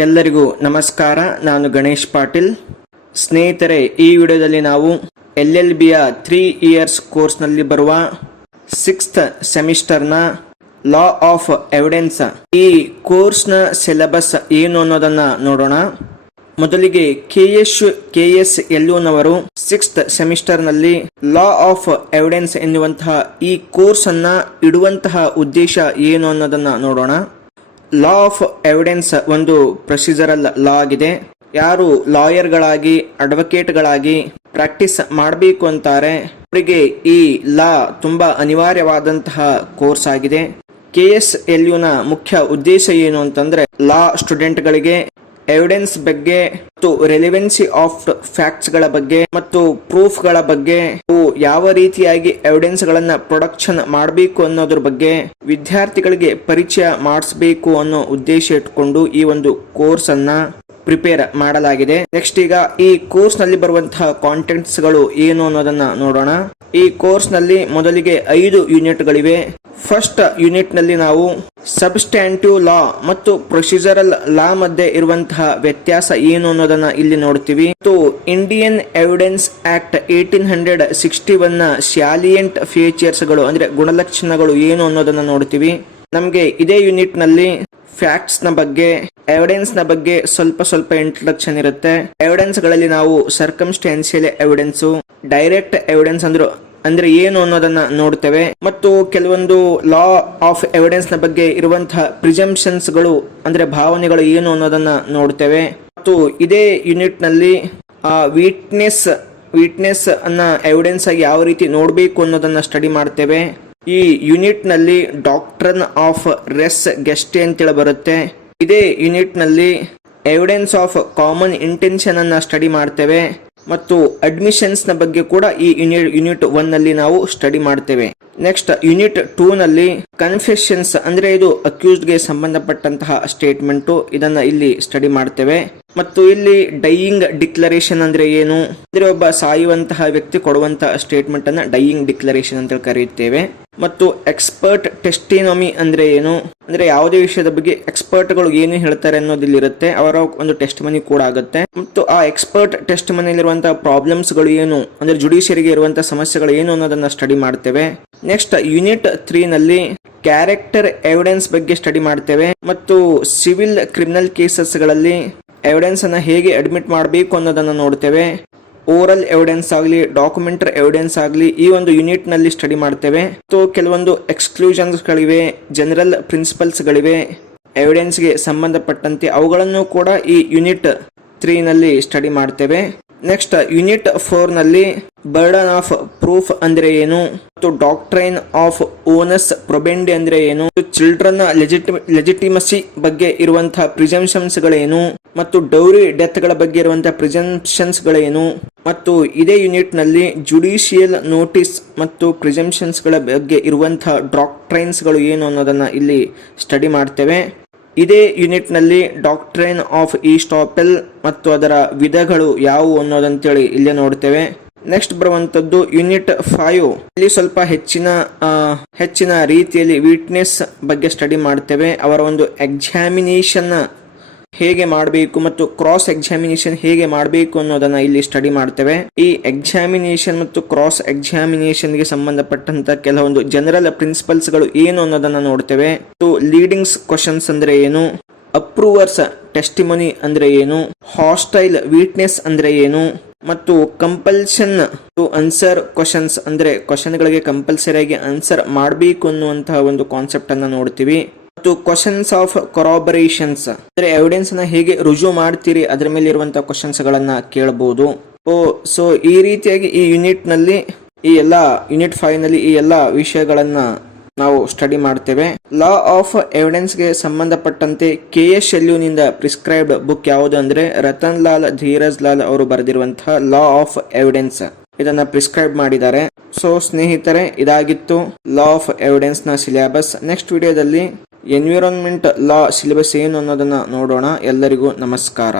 ಎಲ್ಲರಿಗೂ ನಮಸ್ಕಾರ. ನಾನು ಗಣೇಶ್ ಪಾಟೀಲ್. ಸ್ನೇಹಿತರೆ, ಈ ವಿಡಿಯೋದಲ್ಲಿ ನಾವು LLBಯ 3 ಇಯರ್ಸ್ ಕೋರ್ಸ್ನಲ್ಲಿ ಬರುವ 6th ಸೆಮಿಸ್ಟರ್ನ ಲಾ ಆಫ್ ಎವಿಡೆನ್ಸ್ ಈ ಕೋರ್ಸ್ನ ಸಿಲೆಬಸ್ ಏನು ಅನ್ನೋದನ್ನ ನೋಡೋಣ. ಮೊದಲಿಗೆ KSLU ನವರು 6th ಸೆಮಿಸ್ಟರ್ನಲ್ಲಿ ಲಾ ಆಫ್ ಎವಿಡೆನ್ಸ್ ಎನ್ನುವಂತಹ ಈ ಕೋರ್ಸ್ ಅನ್ನ ಇಡುವಂತಹ ಉದ್ದೇಶ ಏನು ಅನ್ನೋದನ್ನ ನೋಡೋಣ. ಲಾ ಆಫ್ ಎವಿಡೆನ್ಸ್ ಒಂದು ಪ್ರೊಸೀಜರಲ್ ಲಾ ಆಗಿದೆ. ಯಾರು ಲಾಯರ್ಗಳಾಗಿ ಅಡ್ವೊಕೇಟ್ಗಳಾಗಿ ಪ್ರಾಕ್ಟೀಸ್ ಮಾಡಬೇಕು ಅಂತಾರೆ ಅವರಿಗೆ ಈ ಲಾ ತುಂಬಾ ಅನಿವಾರ್ಯವಾದಂತಹ ಕೋರ್ಸ್ ಆಗಿದೆ. KSLU ನ ಮುಖ್ಯ ಉದ್ದೇಶ ಏನು ಅಂತಂದ್ರೆ ಲಾ ಸ್ಟೂಡೆಂಟ್ಗಳಿಗೆ ಎವಿಡೆನ್ಸ್ ಬಗ್ಗೆ ಮತ್ತು ರೆಲೆವೆನ್ಸಿ ಆಫ್ ಫ್ಯಾಕ್ಟ್ಸ್ ಗಳ ಬಗ್ಗೆ ಮತ್ತು ಪ್ರೂಫ್ ಗಳ ಬಗ್ಗೆ ಯಾವ ರೀತಿಯಾಗಿ ಎವಿಡೆನ್ಸ್ ಗಳನ್ನ ಪ್ರೊಡಕ್ಷನ್ ಮಾಡಬೇಕು ಅನ್ನೋದ್ರ ಬಗ್ಗೆ ವಿದ್ಯಾರ್ಥಿಗಳಿಗೆ ಪರಿಚಯ ಮಾಡಿಸಬೇಕು ಅನ್ನೋ ಉದ್ದೇಶ ಇಟ್ಕೊಂಡು ಈ ಒಂದು ಕೋರ್ಸ್ ಅನ್ನ ಪ್ರಿಪೇರ್ ಮಾಡಲಾಗಿದೆ. ನೆಕ್ಸ್ಟ್ ಈಗ ಈ ಕೋರ್ಸ್ ನಲ್ಲಿ ಬರುವಂತಹ ಕಾಂಟೆಂಟ್ಸ್ ಗಳು ಏನು ಅನ್ನೋದನ್ನ ನೋಡೋಣ. ಈ ಕೋರ್ಸ್ ನಲ್ಲಿ ಮೊದಲಿಗೆ 5 ಯೂನಿಟ್ ಗಳಿವೆ. ಫಸ್ಟ್ ಯೂನಿಟ್ ನಲ್ಲಿ ನಾವು ಸಬ್ಸ್ಟ್ಯಾಂಟಿವ್ ಲಾ ಮತ್ತು ಪ್ರೊಸೀಜರಲ್ ಲಾ ಮಧ್ಯೆ ಇರುವಂತಹ ವ್ಯತ್ಯಾಸ ಏನು ಅನ್ನೋದನ್ನ ಇಲ್ಲಿ ನೋಡ್ತೀವಿ. ಇಂಡಿಯನ್ ಎವಿಡೆನ್ಸ್ ಆಕ್ಟ್ 1861 ನ ಶಾಲಿಯಂಟ್ ಫೀಚರ್ಸ್ ಗಳು ಅಂದ್ರೆ ಗುಣಲಕ್ಷಣಗಳು ಏನು ಅನ್ನೋದನ್ನ ನೋಡ್ತೀವಿ. ನಮ್ಗೆ ಇದೇ ಯೂನಿಟ್ ನಲ್ಲಿ ಫ್ಯಾಕ್ಟ್ಸ್ ನ ಬಗ್ಗೆ ಎವಿಡೆನ್ಸ್ ನ ಬಗ್ಗೆ ಸ್ವಲ್ಪ ಇಂಟ್ರೊಡಕ್ಷನ್ ಇರುತ್ತೆ. ಎವಿಡೆನ್ಸ್ ಗಳಲ್ಲಿ ನಾವು ಸರ್ಕಮ್ಸ್ಟಾನ್ಷಿಯಲ್ ಎವಿಡೆನ್ಸ್, ಡೈರೆಕ್ಟ್ ಎವಿಡೆನ್ಸ್ ಅಂದ್ರೆ ಏನು ಅನ್ನೋದನ್ನ ನೋಡ್ತೇವೆ. ಮತ್ತು ಕೆಲವೊಂದು ಲಾ ಆಫ್ ಎವಿಡೆನ್ಸ್ ನ ಬಗ್ಗೆ ಇರುವಂತಹ ಪ್ರಿಸಂಪ್ಷನ್ಸ್ ಗಳು ಅಂದ್ರೆ ಭಾವನೆಗಳು ಏನು ಅನ್ನೋದನ್ನ ನೋಡ್ತೇವೆ. ಮತ್ತು ಇದೇ ಯೂನಿಟ್ ನಲ್ಲಿ ವಿಟ್ನೆಸ್ ಅನ್ನ ಎವಿಡೆನ್ಸ್ ಆಗಿ ಯಾವ ರೀತಿ ನೋಡಬೇಕು ಅನ್ನೋದನ್ನ ಸ್ಟಡಿ ಮಾಡ್ತೇವೆ. ಈ ಯೂನಿಟ್ ನಲ್ಲಿ ಡಾಕ್ಟ್ರನ್ ಆಫ್ ರೆಸ್ ಗೆಸ್ಟೆ ಅಂತೇಳಿ ಬರುತ್ತೆ. ಇದೇ ಯೂನಿಟ್ ನಲ್ಲಿ ಎವಿಡೆನ್ಸ್ ಆಫ್ ಕಾಮನ್ ಇಂಟೆನ್ಷನ್ ಅನ್ನ ಸ್ಟಡಿ ಮಾಡ್ತೇವೆ. ಮತ್ತು ಅಡ್ಮಿಷನ್ಸ್ ನ ಬಗ್ಗೆ ಕೂಡ ಈ ಯೂನಿಟ್ 1 ನಲ್ಲಿ ನಾವು ಸ್ಟಡಿ ಮಾಡ್ತೇವೆ. ನೆಕ್ಸ್ಟ್ ಯೂನಿಟ್ 2 ನಲ್ಲಿ ಕನ್ಫೆಷನ್ಸ್ ಅಂದ್ರೆ ಇದು ಅಕ್ಯೂಸ್ಡ್ ಗೆ ಸಂಬಂಧಪಟ್ಟಂತಹ ಸ್ಟೇಟ್ಮೆಂಟ್, ಇದನ್ನ ಇಲ್ಲಿ ಸ್ಟಡಿ ಮಾಡ್ತೇವೆ. ಮತ್ತು ಇಲ್ಲಿ ಡೈಯಿಂಗ್ ಡಿಕ್ಲರೇಷನ್ ಅಂದ್ರೆ ಏನು ಅಂದ್ರೆ ಒಬ್ಬ ಸಾಯುವಂತಹ ವ್ಯಕ್ತಿ ಕೊಡುವಂತಹ ಸ್ಟೇಟ್ಮೆಂಟ್ ಅನ್ನ ಡೈಯಿಂಗ್ ಡಿಕ್ಲರೇಷನ್ ಅಂತ ಕರೆಯುತ್ತೇವೆ. ಮತ್ತು ಎಕ್ಸ್ಪರ್ಟ್ ಟೆಸ್ಟಿನೊಮಿ ಅಂದ್ರೆ ಏನು ಅಂದ್ರೆ ಯಾವುದೇ ವಿಷಯದ ಬಗ್ಗೆ ಎಕ್ಸ್ಪರ್ಟ್ ಗಳು ಏನು ಹೇಳ್ತಾರೆ ಅನ್ನೋದಿಲ್ಲಿ ಇರುತ್ತೆ, ಅವರ ಒಂದು ಟೆಸ್ಟ್ ಮನಿ ಕೂಡ ಆಗುತ್ತೆ. ಮತ್ತು ಆ ಎಕ್ಸ್ಪರ್ಟ್ ಟೆಸ್ಟ್ ಮನಿಯಲ್ಲಿರುವಂತಹ ಪ್ರಾಬ್ಲಮ್ಸ್ ಗಳು ಏನು ಅಂದ್ರೆ ಜುಡಿಷಿಯರಿಗೆ ಇರುವಂತಹ ಸಮಸ್ಯೆಗಳು ಏನು ಅನ್ನೋದನ್ನ ಸ್ಟಡಿ ಮಾಡ್ತೇವೆ. ನೆಕ್ಸ್ಟ್ ಯೂನಿಟ್ 3 ನಲ್ಲಿ ಕ್ಯಾರೆಕ್ಟರ್ ಎವಿಡೆನ್ಸ್ ಬಗ್ಗೆ ಸ್ಟಡಿ ಮಾಡ್ತೇವೆ. ಮತ್ತು ಸಿವಿಲ್ ಕ್ರಿಮಿನಲ್ ಕೇಸಸ್ ಗಳಲ್ಲಿ ಎವಿಡೆನ್ಸ್ ಅನ್ನ ಹೇಗೆ ಅಡ್ಮಿಟ್ ಮಾಡಬೇಕು ಅನ್ನೋದನ್ನ ನೋಡ್ತೇವೆ. ಓರಲ್ ಎವಿಡೆನ್ಸ್ ಆಗಲಿ ಡಾಕ್ಯುಮೆಂಟರಿ ಎವಿಡೆನ್ಸ್ ಆಗಲಿ ಈ ಒಂದು ಯೂನಿಟ್ ನಲ್ಲಿ ಸ್ಟಡಿ ಮಾಡ್ತೇವೆ. ಮತ್ತು ಕೆಲವೊಂದು ಎಕ್ಸ್ಕ್ಲೂಷನ್ಸ್ ಗಳಿವೆ, ಜನರಲ್ ಪ್ರಿನ್ಸಿಪಲ್ಸ್ ಗಳಿವೆ ಎವಿಡೆನ್ಸ್ ಗೆ ಸಂಬಂಧಪಟ್ಟಂತೆ, ಅವುಗಳನ್ನು ಕೂಡ ಈ ಯೂನಿಟ್ 3 ನಲ್ಲಿ ಸ್ಟಡಿ ಮಾಡ್ತೇವೆ. ನೆಕ್ಸ್ಟ್ ಯೂನಿಟ್ 4 ನಲ್ಲಿ ಬರ್ಡನ್ ಆಫ್ ಪ್ರೂಫ್ ಅಂದ್ರೆ ಏನು, ಮತ್ತು ಡಾಕ್ಟ್ರೈನ್ ಆಫ್ ಓನಸ್ ಪ್ರೊಬೆಂಡಿ ಅಂದ್ರೆ ಏನು, ಚಿಲ್ಡ್ರನ್ ಲೆಜಿಟಿಮಸಿ ಬಗ್ಗೆ ಇರುವಂತಹ ಪ್ರಿಸಂಪ್ಷನ್ಸ್ ಗಳೇನು, ಮತ್ತು ಡೌರಿ ಡೆತ್ ಗಳ ಬಗ್ಗೆ ಇರುವಂತಹ ಪ್ರಿಸಂಪ್ಷನ್ಸ್ ಗಳೇನು, ಮತ್ತು ಇದೇ ಯೂನಿಟ್ ನಲ್ಲಿ ಜುಡಿಷಿಯಲ್ ನೋಟಿಸ್ ಮತ್ತು ಪ್ರಿಸಂಪ್ಷನ್ಸ್ ಗಳ ಬಗ್ಗೆ ಇರುವಂತಹ ಡಾಕ್ಟ್ರೈನ್ಸ್ ಗಳು ಏನು ಅನ್ನೋದನ್ನ ಇಲ್ಲಿ ಸ್ಟಡಿ ಮಾಡ್ತೇವೆ. ಇದೇ ಯೂನಿಟ್ ನಲ್ಲಿ ಡಾಕ್ಟ್ರೈನ್ ಆಫ್ ಈಸ್ಟಾಪೆಲ್ ಮತ್ತು ಅದರ ವಿಧಗಳು ಯಾವುವು ಅನ್ನೋದಂತೇಳಿ ಇಲ್ಲೇ ನೋಡ್ತೇವೆ. ನೆಕ್ಸ್ಟ್ ಬರುವಂತದ್ದು ಯೂನಿಟ್ 5. ಇಲ್ಲಿ ಸ್ವಲ್ಪ ಹೆಚ್ಚಿನ ರೀತಿಯಲ್ಲಿ ವಿಟ್ನೆಸ್ ಬಗ್ಗೆ ಸ್ಟಡಿ ಮಾಡ್ತೇವೆ. ಅವರ ಒಂದು ಎಕ್ಸಾಮಿನೇಷನ್ ಹೇಗೆ ಮಾಡಬೇಕು ಮತ್ತು ಕ್ರಾಸ್ ಎಕ್ಸಾಮಿನೇಷನ್ ಹೇಗೆ ಮಾಡಬೇಕು ಅನ್ನೋದನ್ನ ಇಲ್ಲಿ ಸ್ಟಡಿ ಮಾಡ್ತೇವೆ. ಈ ಎಕ್ಸಾಮಿನೇಷನ್ ಮತ್ತು ಕ್ರಾಸ್ ಎಕ್ಸಾಮಿನೇಷನ್ ಗೆ ಸಂಬಂಧಪಟ್ಟಂತ ಕೆಲವೊಂದು ಜನರಲ್ ಪ್ರಿನ್ಸಿಪಲ್ಸ್ ಗಳು ಏನು ಅನ್ನೋದನ್ನ ನೋಡ್ತೇವೆ. ಲೀಡಿಂಗ್ಸ್ ಕ್ವಶನ್ಸ್ ಅಂದ್ರೆ ಏನು, ಅಪ್ರೂವರ್ಸ್ ಟೆಸ್ಟಿಮನಿ ಅಂದ್ರೆ ಏನು, ಹಾಸ್ಟೈಲ್ ವಿಟ್ನೆಸ್ ಅಂದ್ರೆ ಏನು, ಮತ್ತು ಕಂಪಲ್ಷನ್ ಟು ಆನ್ಸರ್ ಕ್ವಶನ್ಸ್ ಅಂದ್ರೆ ಕ್ವಶನ್ ಗಳಿಗೆ ಕಂಪಲ್ಸರಿ ಆಗಿ ಆನ್ಸರ್ ಮಾಡಬೇಕು ಅನ್ನುವಂತಹ ಒಂದು ಕಾನ್ಸೆಪ್ಟ್ ಅನ್ನ ನೋಡ್ತೀವಿ. ಮತ್ತು ಕ್ವಶನ್ಸ್ ಆಫ್ ಕೊರಾಬರೇಷನ್ಸ್ ಅಂದ್ರೆ ಎವಿಡೆನ್ಸ್ ನ ಹೇಗೆ ರುಜು ಮಾಡ್ತೀರಿ ಅದರ ಮೇಲೆ ಇರುವಂತಹ ಕ್ವಶನ್ಸ್ ಗಳನ್ನ ಕೇಳಬಹುದು. ಸೊ ಈ ರೀತಿಯಾಗಿ ಈ ಯೂನಿಟ್ ನಲ್ಲಿ ಯೂನಿಟ್ 5 ನಲ್ಲಿ ಈ ಎಲ್ಲಾ ವಿಷಯಗಳನ್ನ ನಾವು ಸ್ಟಡಿ ಮಾಡ್ತೇವೆ. ಲಾ ಆಫ್ ಎವಿಡೆನ್ಸ್ ಗೆ ಸಂಬಂಧಪಟ್ಟಂತೆ KSLU ನಿಂದ ಪ್ರಿಸ್ಕ್ರೈಬ್ಡ್ ಬುಕ್ ಯಾವುದು ಅಂದ್ರೆ ರತನ್ ಲಾಲ್ ಧೀರಜ್ ಲಾಲ್ ಅವರು ಬರೆದಿರುವಂತಹ ಲಾ ಆಫ್ ಎವಿಡೆನ್ಸ್, ಇದನ್ನ ಪ್ರಿಸ್ಕ್ರೈಬ್ ಮಾಡಿದ್ದಾರೆ. ಸೊ ಸ್ನೇಹಿತರೆ, ಇದಾಗಿತ್ತು ಲಾ ಆಫ್ ಎವಿಡೆನ್ಸ್ ನ ಸಿಲೆಬಸ್. ನೆಕ್ಸ್ಟ್ ವಿಡಿಯೋದಲ್ಲಿ ಎನ್ವಿರಾನ್ಮೆಂಟ್ ಲಾ ಸಿಲೆಬಸ್ ಏನು ಅನ್ನೋದನ್ನ ನೋಡೋಣ. ಎಲ್ಲರಿಗೂ ನಮಸ್ಕಾರ.